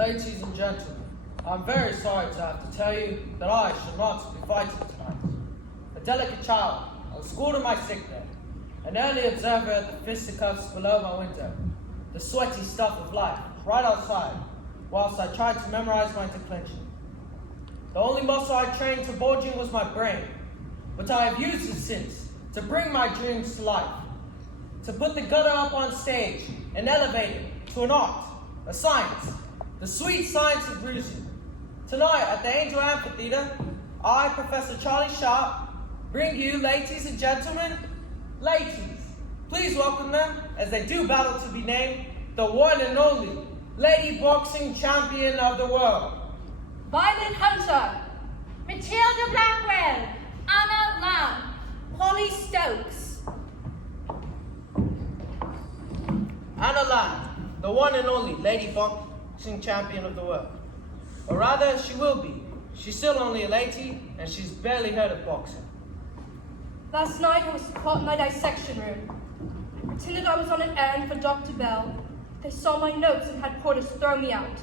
Ladies and gentlemen, I'm very sorry to have to tell you that I shall not be fighting tonight. A delicate child, I was schooled in my sick bed, an early observer at the fisticuffs below my window, the sweaty stuff of life right outside, whilst I tried to memorize my declension. The only muscle I trained to bulging was my brain, but I have used it since to bring my dreams to life, to put the gutter up on stage and elevate it to an art, a science, the sweet science of bruising. Tonight at the Angel Amphitheater, I, Professor Charlie Sharp, bring you, ladies and gentlemen, ladies. Please welcome them as they do battle to be named the one and only lady boxing champion of the world. Violet Hunter, Matilda Blackwell, Anna Lamb, Polly Stokes. Anna Lamb, the one and only lady boxing champion of the world. Or rather, she will be. She's still only a lady, and she's barely heard of boxing. Last night I was caught in my dissection room. I pretended I was on an errand for Dr. Bell. They saw my notes and had porters throw me out.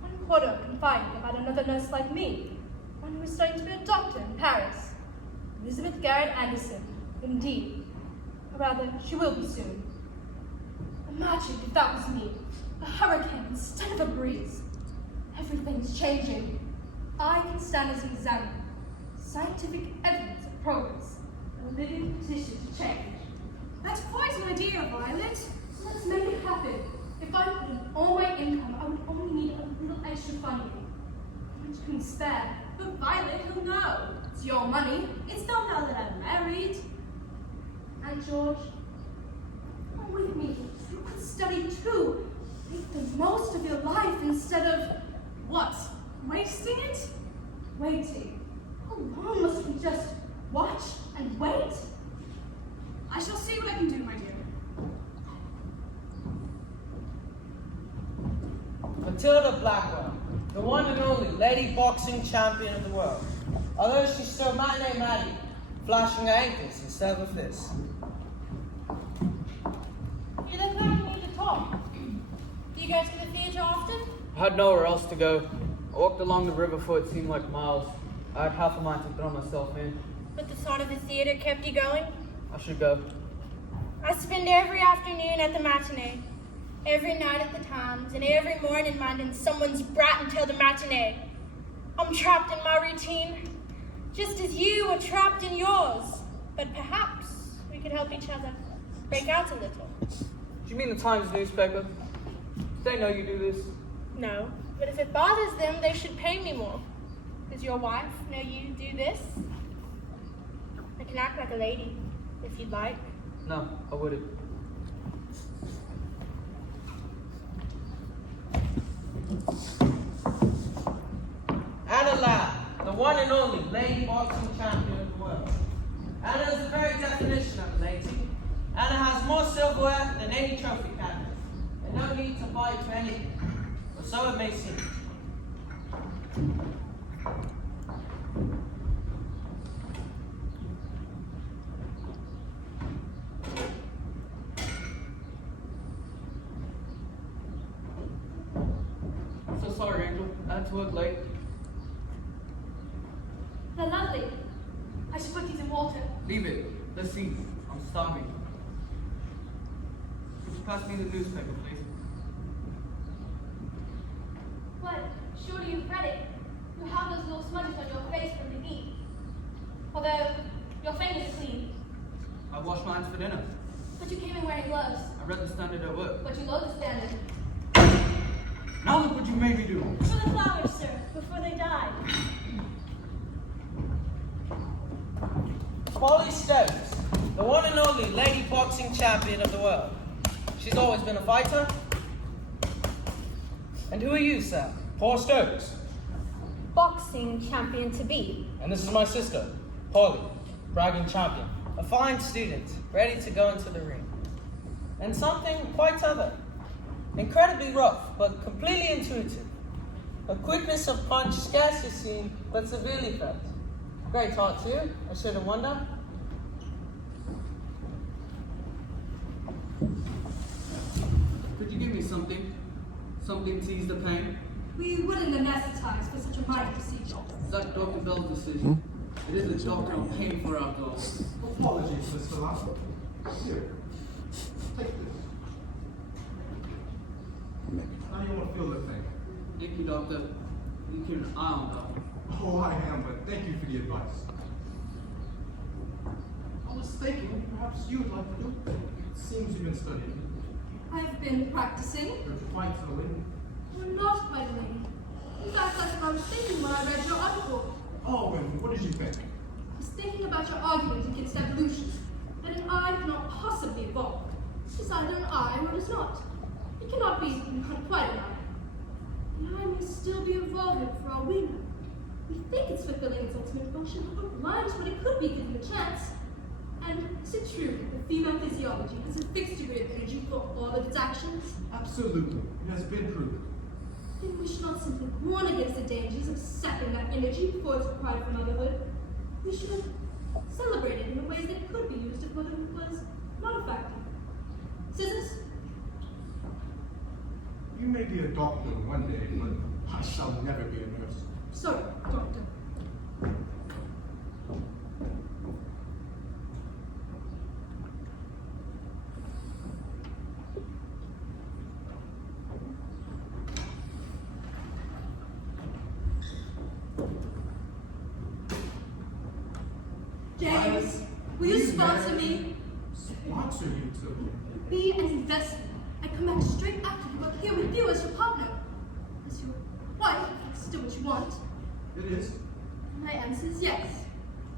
One porter confided about another nurse like me, one who was studying to be a doctor in Paris. Elizabeth Garrett Anderson, indeed. Or rather, she will be soon. Imagine if that was me, a hurricane instead of a breeze. Everything's changing. I can stand as an examiner. Scientific evidence of progress. A living petition to change. That's quite an idea, Violet. Let's make it happen. If I put in all my income, I would only need a little extra funding. How much can we spare? But Violet, he'll know. It's your money. It's not now that I'm married. And George, come with me. You could study too. Make the most of your life instead of What? Wasting it? waiting. How long must we just watch and wait? I shall see what I can do, my dear. Matilda Blackwell, the one and only lady boxing champion of the world. Although she's still matinee Maddie, flashing her ankles instead of this. You look like you need to talk. Do you go to the theatre often? I had nowhere else to go. I walked along the river for what seemed like miles. I had half a mind to throw myself in. But the thought of the theater kept you going? I should go. I spend every afternoon at the matinee, every night at the Times, and every morning minding someone's brat until the matinee. I'm trapped in my routine, just as you are trapped in yours. But perhaps we could help each other break out a little. Do you mean the Times newspaper? Do they know you do this? No, but if it bothers them, they should pay me more. Does your wife know you do this? I can act like a lady, if you'd like. No, I wouldn't. Anna Lamb, the one and only lady boxing champion of the world. Anna is the very definition of a lady. Anna has more silverware than any trophy cabinet, and no need to fight for anything, or so it may seem. So sorry, Angel. I had to work late. They're lovely. I should put these in water. Leave it. Let's eat. I'm starving. Could you pass me the newspaper, please? But surely you've read it. You have those little smudges on your face from the ink. Although your fingers are clean. I washed my hands for dinner. But you came in wearing gloves. I read the Standard at work. But you load the standard. Now look what you made me do. For the flowers, sir, before they die. Polly Stokes, the one and only lady boxing champion of the world. She's always been a fighter. And who are you, sir? Paul Stokes. Boxing champion to be. And this is my sister, Polly, bragging champion. A fine student, ready to go into the ring. And something quite other. Incredibly rough, but completely intuitive. A quickness of punch scarcely seen, but severely felt. Great heart too, I shouldn't wonder. Could you give me something? Something to ease the pain? We wouldn't anesthetize for such a minor procedure. That's Dr. Bell's decision. It is the doctor I'm paying for after all. Apologies, Mr. Lashley. Here, take this. How do you want to feel the thing? Thank you, doctor. You keep an eye on Dohlen. Oh, I am, but thank you for the advice. I was thinking, perhaps you would like to do it. It seems you've been studying. I've been practicing. You're quite a lady. We're not quite a lady. In fact, that's what I was thinking when I read your article. Oh, and what did you think? I was thinking about your argument against evolution, that an eye cannot possibly evolve. It's either an eye or it is not. It cannot be not quite an eye. The eye may still be evolving for all we know. We think it's fulfilling its ultimate function, but we're blind to what it could be given a chance. And is it true that female physiology has a fixed degree of energy for all of its actions? Absolutely. It has been proven. Then we should not simply warn against the dangers of sapping that energy before it's required for motherhood. We should celebrate it in the ways that it could be used if motherhood was not a factor. Scissors? You may be a doctor one day, but I shall never be a nurse. Sorry, doctor. James, will you sponsor me? Sponsor you two? Be an investor. I come back straight after you work here with you as your partner. As your wife, if that's still what you want. It is. My answer is yes.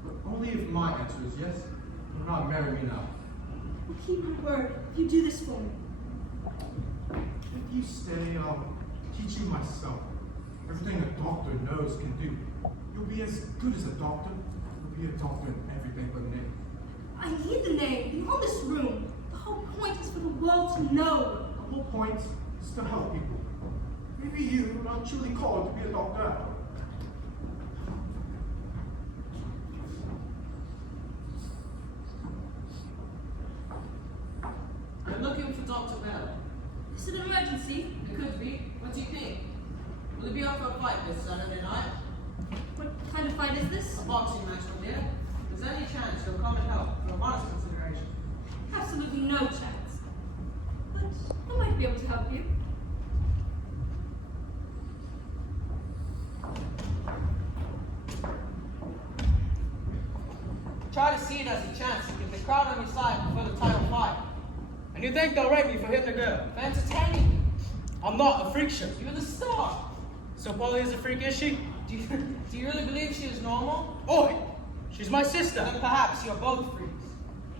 But only if my answer is yes. Do not marry me now. I'll keep my word if you do this for me. If you stay, I'll teach you myself. Everything a doctor knows can do. You'll be as good as a doctor. You'll be a doctor in everything but name. I need the name. Beyond this room. The whole point is for the world to know. The whole point is to help people. Maybe you are not truly called to be a doctor after all. I'm looking for Dr. Bell. Is it an emergency? It could be. What do you think? Will it be up for a fight this Saturday night? What kind of fight is this? A boxing match, my dear. Is there any chance you'll come and help for a modest consideration? Absolutely no chance. But I might be able to help you. Try to see it as a chance to get the crowd on your side before the title fight. And you think they'll rape me for hitting a girl? For entertaining you. I'm not a freak show. You're the star. So Polly is a freak, is she? Do you really believe she is normal? Oi! She's my sister. Then perhaps you're both freaks.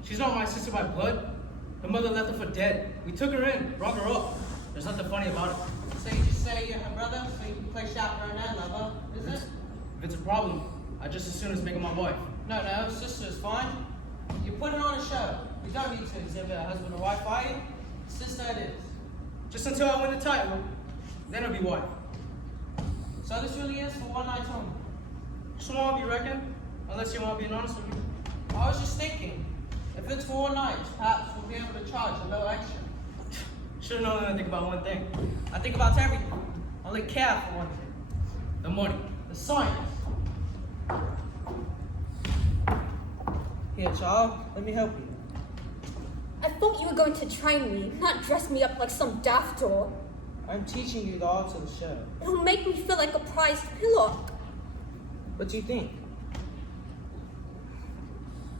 She's not my sister by blood. Her mother left her for dead. We took her in, brought her up. There's nothing funny about it. So you just say you're her brother so you can play chaperone and lover, is it? If it's a problem, I just as soon as make her my wife. No, sister is fine. You're putting on a show. You don't need to exhibit a husband or wife, are you? Sister it is. Just until I win the title, then I'll be wife. So this really is for one night only. So long, you reckon? Unless you want to be honest with me. I was just thinking, if it's for one night, perhaps we'll be able to charge a little extra. Should've known I think about one thing. I think about everything. I only care for one thing. The money. The science. Here, child, let me help you. I thought you were going to train me, not dress me up like some daft doll. I'm teaching you the art of the show. It'll make me feel like a prized pillow. What do you think?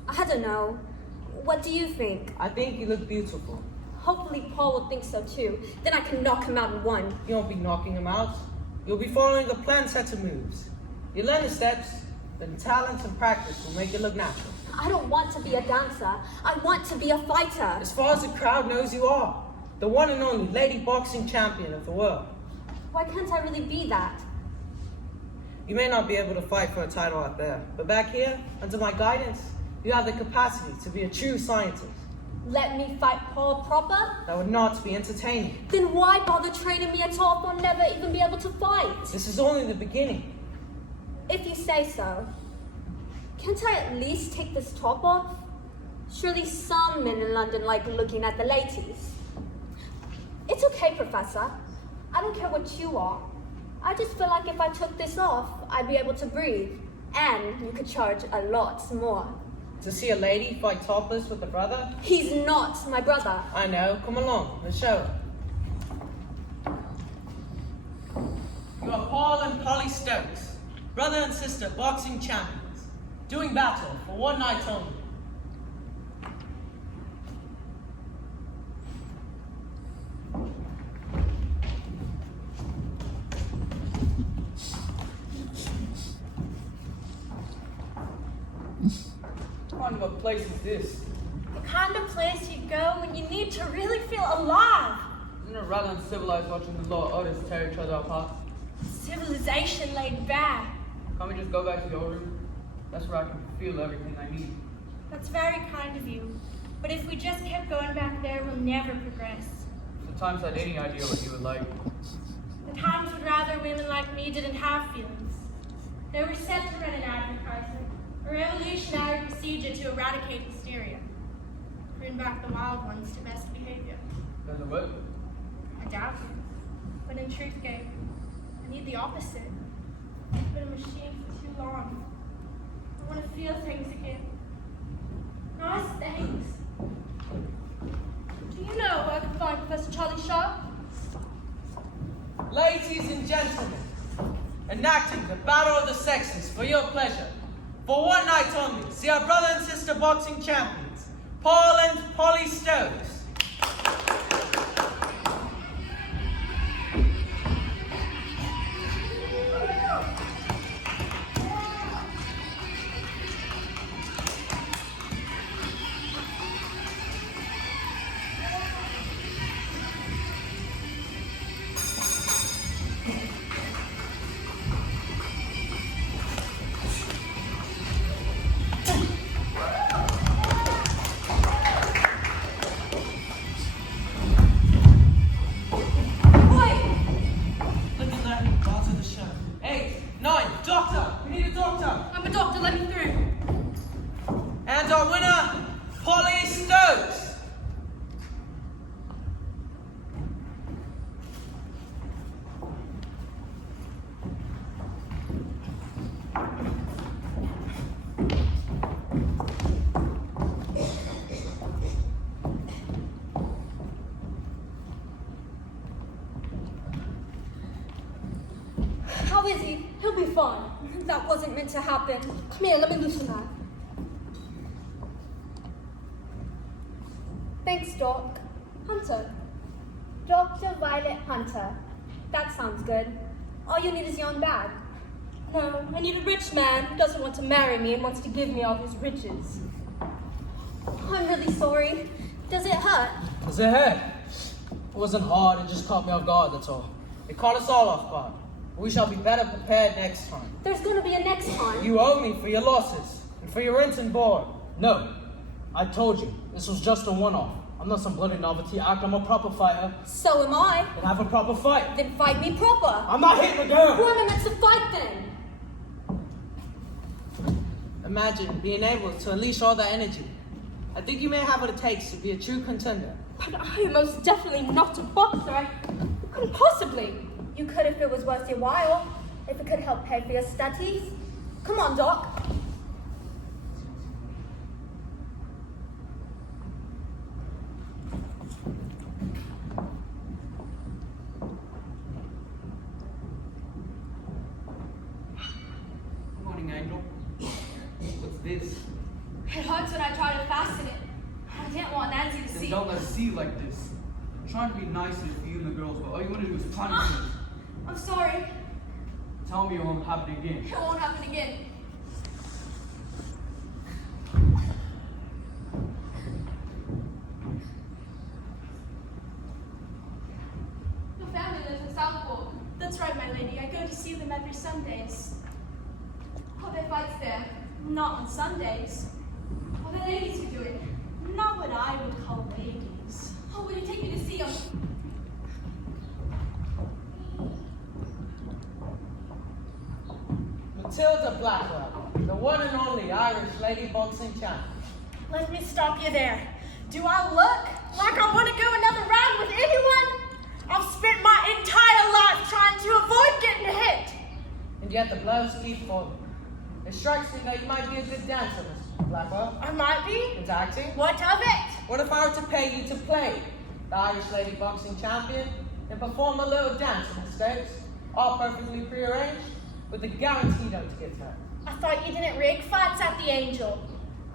I don't know. What do you think? I think you look beautiful. Hopefully Paul will think so too. Then I can knock him out in one. You won't be knocking him out. You'll be following a planned set of moves. You learn the steps, then talent and practice will make it look natural. I don't want to be a dancer. I want to be a fighter. As far as the crowd knows, you are. The one and only lady boxing champion of the world. Why can't I really be that? You may not be able to fight for a title out there, but back here, under my guidance, you have the capacity to be a true scientist. Let me fight Paul proper? That would not be entertaining. Then why bother training me at all if I'll never even be able to fight? This is only the beginning. If you say so. Can't I at least take this top off? Surely some men in London like looking at the ladies. It's okay, Professor. I don't care what you are. I just feel like if I took this off, I'd be able to breathe. And you could charge a lot more. To see a lady fight topless with a brother? He's not my brother. I know. Come along. Let's show it. You are Paul and Polly Stokes, brother and sister boxing champions, doing battle for one night only. What kind of a place is this? The kind of place you go when you need to really feel alive. Isn't it rather uncivilized watching the law of others tear each other apart? Civilization laid bare. Can't we just go back to your room? That's where I can feel everything I need. That's very kind of you. But if we just kept going back there, we'll never progress. Sometimes I had any idea what you would like. The times would rather women like me didn't have feelings. They were set to run an advertisement, a revolutionary procedure to eradicate hysteria. Bring back the wild ones to best behavior. Does it work? I doubt it. But in truth, Gabe, I need the opposite. I've been a machine for too long. I want to feel things again. Nice things. Do you know where I can find Professor Charlie Shaw? Ladies and gentlemen, enacting the battle of the sexes for your pleasure. For one night only, see our brother and sister boxing champions, Paul and Polly Stokes. I'm a doctor, let me through. And our winner, Polly Stokes. How is he? He'll be fine. That wasn't meant to happen. Come here, let me loosen that. Thanks, Doc. Hunter. Dr. Violet Hunter. That sounds good. All you need is your own bag. No, I need a rich man who doesn't want to marry me and wants to give me all his riches. I'm really sorry. Does it hurt? Does it hurt? It wasn't hard, it just caught me off guard, that's all. It caught us all off guard. We shall be better prepared next time. There's gonna be a next time. You owe me for your losses and for your rent and board. No, I told you, this was just a one-off. I'm not some bloody novelty act, I'm a proper fighter. So am I. Then have a proper fight. Then fight me proper. I'm not hitting the girl! Who am I meant to fight then? Imagine being able to unleash all that energy. I think you may have what it takes to be a true contender. But I am most definitely not a boxer. I couldn't possibly. You could if it was worth your while. If it could help pay for your studies. Come on, Doc. Good morning, Angel. What's this? It hurts when I try to fasten it. I didn't want Nancy to Then see. don't let us see you like this. I'm trying to be nicer for you and the girls, but all you want to do is punish me. I'm sorry. Tell me it won't happen again. It won't happen again. Your family lives in Southport. That's right, my lady. I go to see them every Sundays. Are there fights there? Not on Sundays. Are there ladies who do it? Not what I would call ladies. Oh, will you take me to see them? Matilda Blackwell, the one and only Irish lady boxing champion. Let me stop you there. Do I look like I want to go another round with anyone? I've spent my entire life trying to avoid getting hit. And yet the blows keep falling. It strikes me that you might be a good dancer, Miss Blackwell. I might be. Into acting? What of it? What if I were to pay you to play the Irish Lady Boxing Champion and perform a little dance in the States, all perfectly prearranged, with the guarantee not to get hurt? I thought you didn't rig fights at the Angel.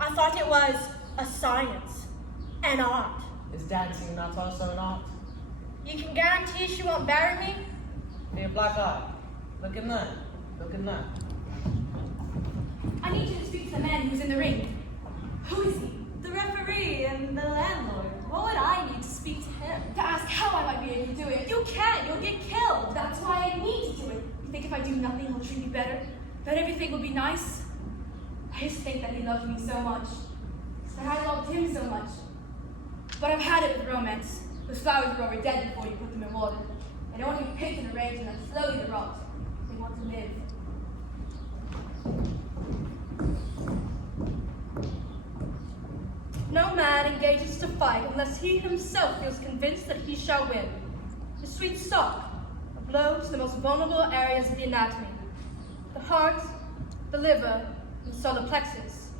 I thought it was a science, an art. Is dancing not also an art? You can guarantee she won't bury me? Near black eye. Look in there. Look in there. I need you to speak to the man who's in the ring. Who is he? The referee and the landlord. What would I need to speak to him? To ask how I might be able to do it. You can't. You'll get killed. That's why I need to do it. You think if I do nothing, he'll treat me better? That everything will be nice? I used to think that he loved me so much. That I loved him so much. But I've had it with romance. Those flowers were already dead before you put them in water. They don't want to be picked and arranged and then slowly they rot. They want to live. No man engages to fight unless he himself feels convinced that he shall win. The sweet stock, a blow to the most vulnerable areas of the anatomy, the heart, the liver, and the solar plexus,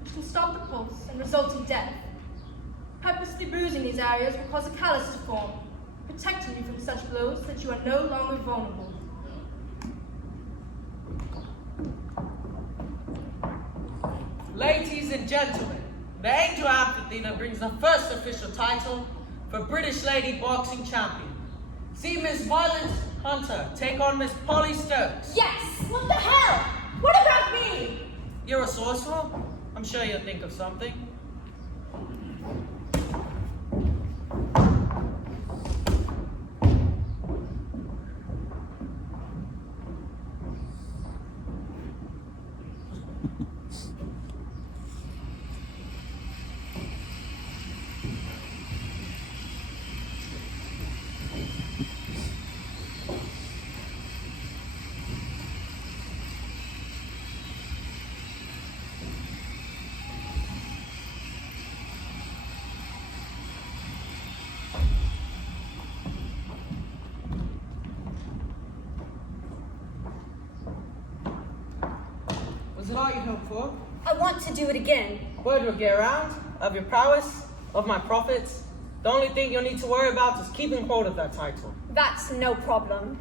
which can stop the pulse and result in death. Purposely bruising these areas will cause a callus to form, protecting you from such blows that you are no longer vulnerable. Ladies and gentlemen, the Angel Amphitheatre brings the first official title for British Lady Boxing Champion. See Miss Violet Hunter take on Miss Polly Stokes. Yes! What the hell? What about me? You're resourceful. I'm sure you'll think of something. Was it all you hoped for? I want to do it again. Word will get around of your prowess, of my profits. The only thing you'll need to worry about is keeping hold of that title. That's no problem.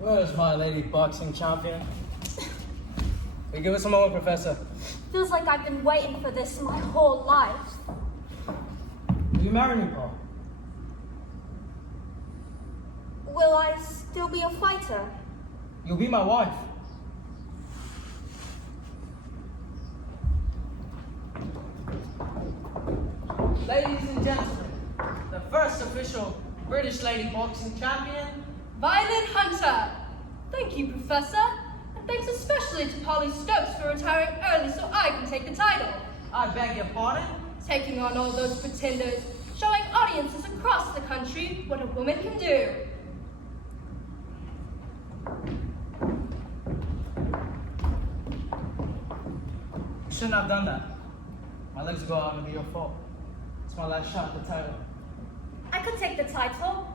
Where's my lady boxing champion? Will you give us a moment, Professor? Feels like I've been waiting for this my whole life. Will you marry me, Paul? Will I still be a fighter? You'll be my wife. Ladies and gentlemen, the first official British Lady Boxing Champion, Violet Hunter! Thank you, Professor. And thanks especially to Polly Stokes for retiring early so I can take the title. I beg your pardon? Taking on all those pretenders, showing audiences across the country what a woman can do. You shouldn't have done that. My legs go out and it'll be your fault. It's my last shot at the title. I could take the title,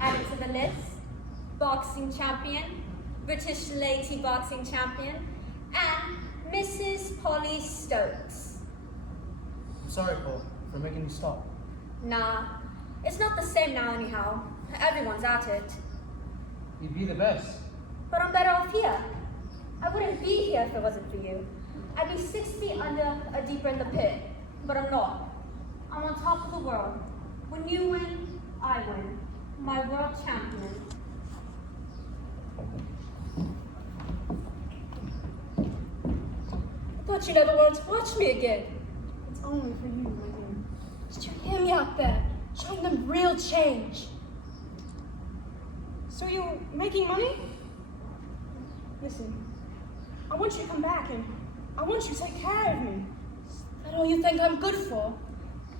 add it to the list. Boxing champion, British Lady Boxing Champion, and Mrs. Polly Stokes. I'm sorry, Paul, for making you stop. Nah, it's not the same now anyhow. Everyone's at it. You'd be the best. But I'm better off here. I wouldn't be here if it wasn't for you. I'd be 6 feet under or deeper in the pit. But I'm not. I'm on top of the world. When you win, I win. My world champion. I thought you never wanted to watch me again. It's only for you, my dear. Did you hear me out there? Showing them real change. So you're making money? Listen, I want you to come back and I want you to take care of me. Is that all you think I'm good for?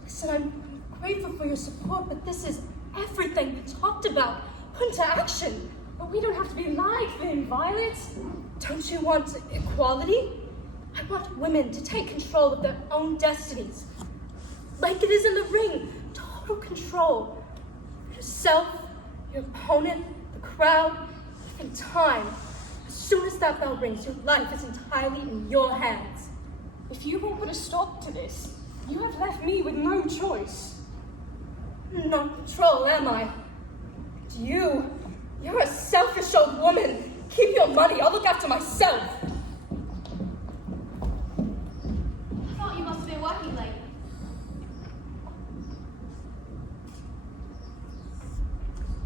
Listen, I'm grateful for your support, but this is everything we talked about. Put into action. But we don't have to be like them, Violet. Don't you want equality? I want women to take control of their own destinies. Like it is in the ring. Total control. Yourself, your opponent, the crowd, even time. As soon as that bell rings, your life is entirely in your hands. If you won't put a stop to this, you have left me with no choice. Not in control, am I? You're a selfish old woman. Keep your money, I'll look after myself. I thought you must have been working late.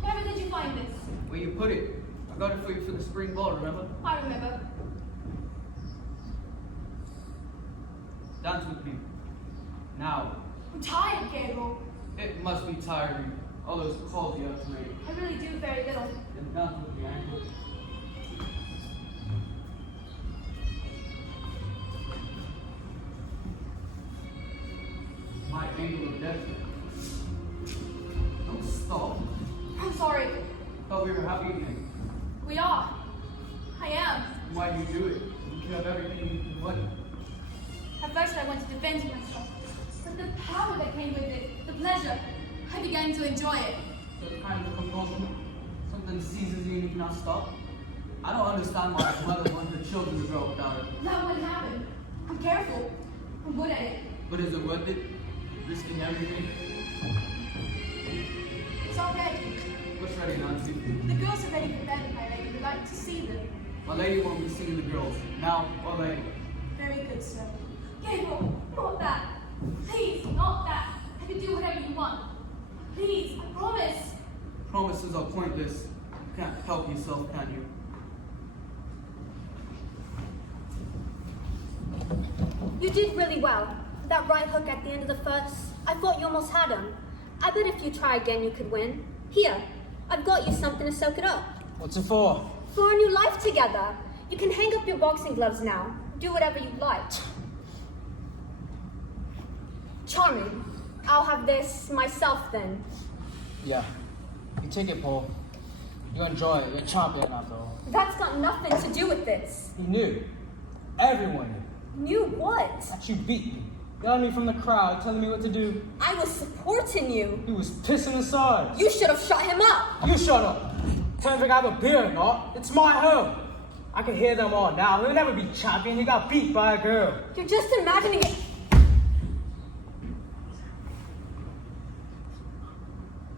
Where did you find this? Where you put it? I got it for you for the spring ball, remember? I remember. Dance with me. Now. I'm tired, Gabriel. It must be tiring. All those calls you have to make. I really do very little. Then dance with me, ankle. My angle of death. Don't stop. I'm sorry. Thought we were happy again. We are. I am. Why do you do it? You have everything you want. At first I wanted to defend myself. But the power that came with it, the pleasure, I began to enjoy it. So it's kind of a compulsion. Something seizes you and you cannot stop. I don't understand why a mother wants her children to grow up without it. That wouldn't happen. I'm careful. I'm good at it. But is it worth it? Risking everything? It's all ready. What's ready, Nancy? The girls are ready for bed, my lady. We'd like to see them. My lady won't be singing the girls. Now or later. Very good, sir. Gabriel, not that. Please, not that. I can do whatever you want. Please, I promise. Promises are pointless. You can't help yourself, can you? You did really well. That right hook at the end of the first, I thought you almost had him. I bet if you try again, you could win. Here, I've got you something to soak it up. What's it for? For a new life together. You can hang up your boxing gloves now. Do whatever you like. Charming. I'll have this myself then. Yeah. You take it, Paul. You enjoy it. You're a champion after all. That's got nothing to do with this. He knew. Everyone knew. Knew what? That you beat me. Yelling at me from the crowd, telling me what to do. I was supporting you. He was pissing aside. You should have shut him up. You shut up. Don't think I have a beer or not. It's my home. I can hear them all now. He'll never be champion. He got beat by a girl. You're just imagining it.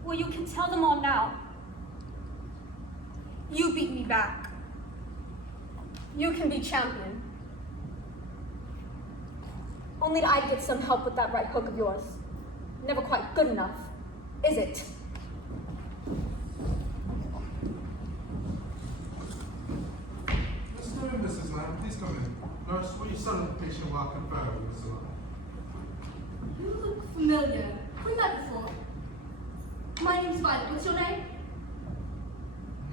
Well, you can tell them all now. You beat me back. You can be champion. Only I'd get some help with that right hook of yours. Never quite good enough, is it? Let's go in, Mrs. Lamb. Please come in. Nurse, will you summon the patient while I confer with Mr. Lamb? You look familiar. Who's that before? My name's Violet. What's your name?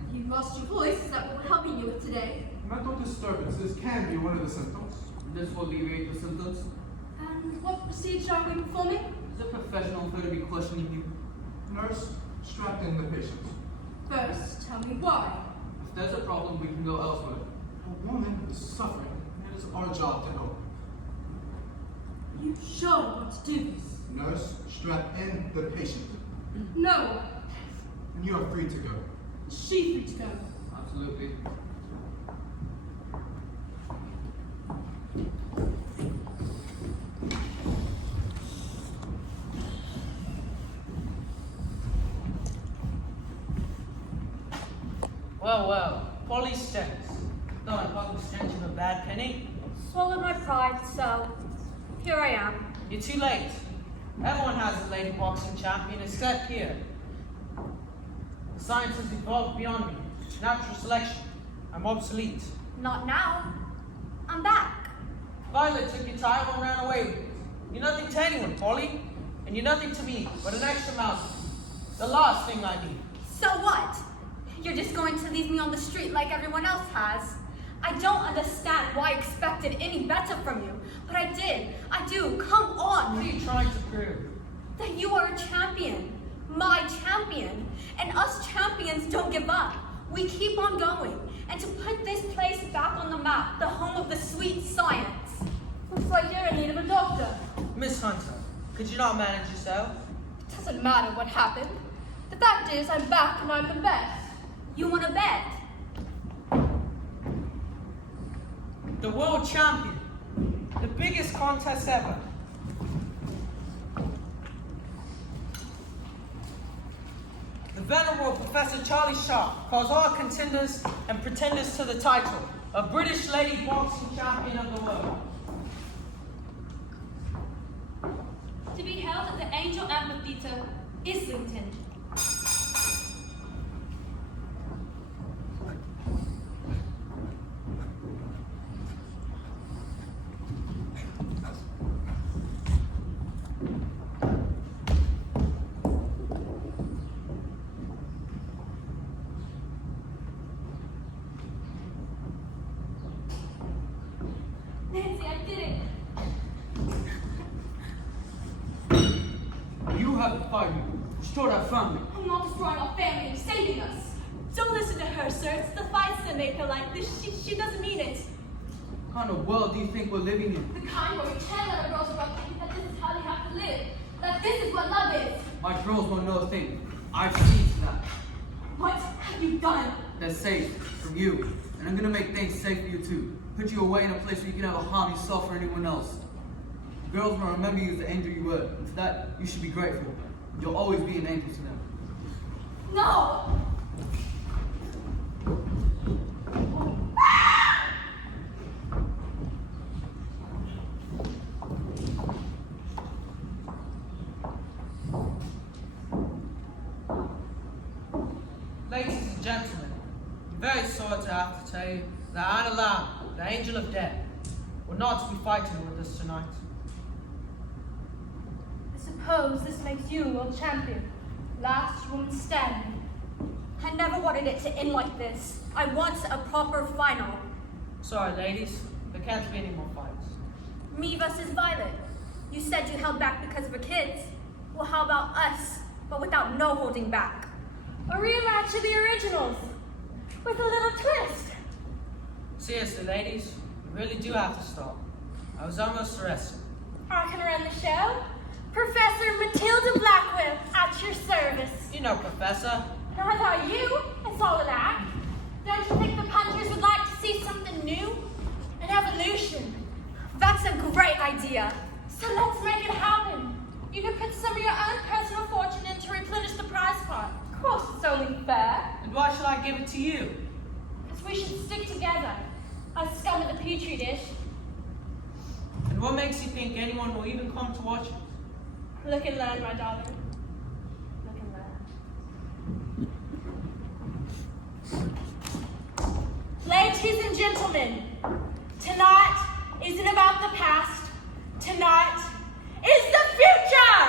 Have you lost your voice? Is that what we're helping you with today? Mental disturbances can be one of the symptoms. This will alleviate the symptoms. And what procedure are we performing? Is it professional for her to be questioning you? Nurse, strap in the patient. First, tell me why. If there's a problem, we can go elsewhere. A woman is suffering. It is our job to help. You sure want to do this? Nurse, strap in the patient. No. And you are free to go. Is she free to go? Absolutely. Well, Polly stinks. Don't I fucking stench of a bad penny? Swallowed my pride, so here I am. You're too late. Everyone has a lady boxing champion except here. The science has evolved beyond me. Natural selection. I'm obsolete. Not now. I'm back. Violet took your title and ran away with it. You're nothing to anyone, Polly. And you're nothing to me but an extra mountain. The last thing I need. So what? You're just going to leave me on the street like everyone else has? I don't understand why I expected any better from you, but I did. I do. Come on. What are you trying to prove? That you are a champion. My champion. And us champions don't give up. We keep on going. And to put this place back on the map, the home of the sweet science. Looks like you're in need of a doctor. Miss Hunter, could you not manage yourself? It doesn't matter what happened. The fact is, I'm back and I'm the best. You want to bet? The world champion. The biggest contest ever. The venerable Professor Charlie Sharp calls all contenders and pretenders to the title of British Lady Boxing Champion of the World. To be held at the Angel Amphitheatre, Islington. Nancy, I did it. You have defied me. Restored our family. I'm not destroying our family, I'm saving us. Don't listen to her, sir. It's the fights that make her like this. She doesn't mean it. What kind of world do you think we're living in? The kind where we can't let our girls grow up thinking that this is how they have to live. That this is what love is. My girls won't know a thing. I've seen to that. What have you done? They're safe from you. And I'm gonna make things safe for you too. Put you away in a place where you can never harm yourself or anyone else. The girls will remember you as the angel you were. And for that, you should be grateful. You'll always be an angel to them. No! Ladies and gentlemen, I'm very sorry to have to tell you that Anna Lamb, the angel of death, will not be fighting with us tonight. I suppose this makes you world champion. Last woman standing. I never wanted it to end like this. I want a proper final. Sorry, ladies, there can't be any more fights. Me versus Violet. You said you held back because of her kids. Well, how about us, but without no holding back? A rematch of the originals. With a little twist. Seriously, ladies, you really do have to stop. I was almost arrested. I can run the show. Professor Matilda Blackwell, at your service. You know, Professor. Not are you. It's all an act. Don't you think the punters would like to see something new? An evolution. That's a great idea. So let's make it happen. You can put some of your own personal fortune in to replenish the prize pot. Of course, it's only fair. And why should I give it to you? Because we should stick together. As scum of the petri dish. And what makes you think anyone will even come to watch us? Look and learn, my darling. Look and learn. Ladies and gentlemen, tonight isn't about the past. Tonight is the future!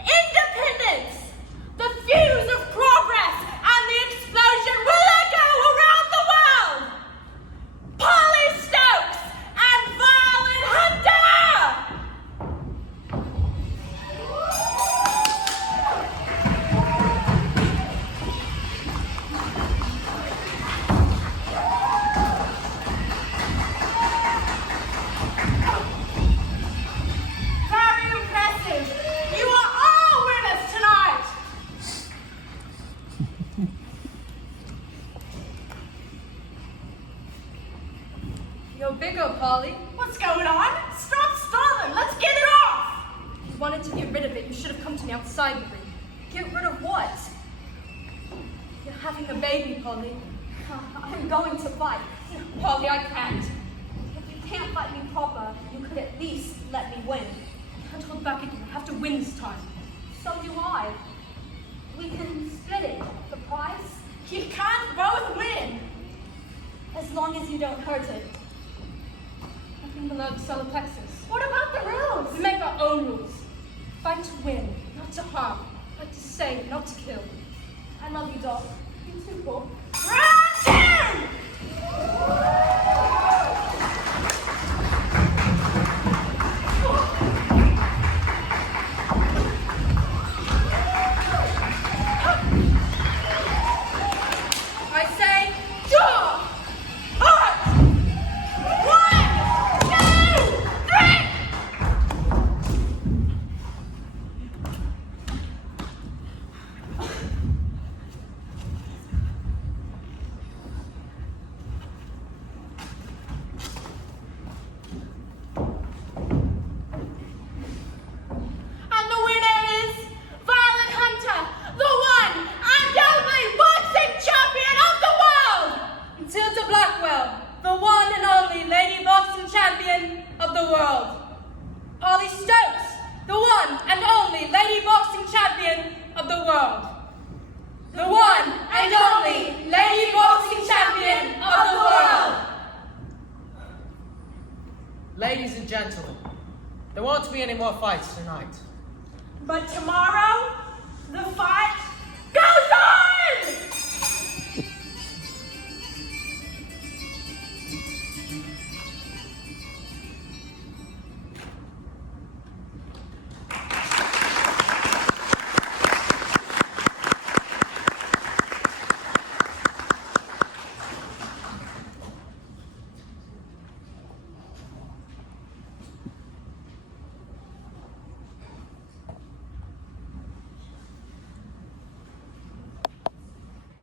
Independence! The fuse of progress and the explosion will echo around the world! Polly Stokes and Violet Hunter! Very impressive! You are all winners tonight! You're bigger, Polly. What's going on? Stop stalling! Let's get it off! If you wanted to get rid of it, you should have come to me outside the ring. Get rid of what? You're having a baby, Polly. I'm going to fight. Polly, I can't. If you can't fight me proper, you could at least let me win. I can't hold back again. I have to win this time. So do I. We can split it. The prize? You can't both win! As long as you don't hurt it. Nothing below the solar plexus. What about the rules? We make our own rules. Fight to win, not to harm. Fight to save, not to kill. I love you, dog. You too, Paul. Round two! I say, draw! Up! 1, 2, 3! gentlemen. There won't be any more fights tonight. But tomorrow,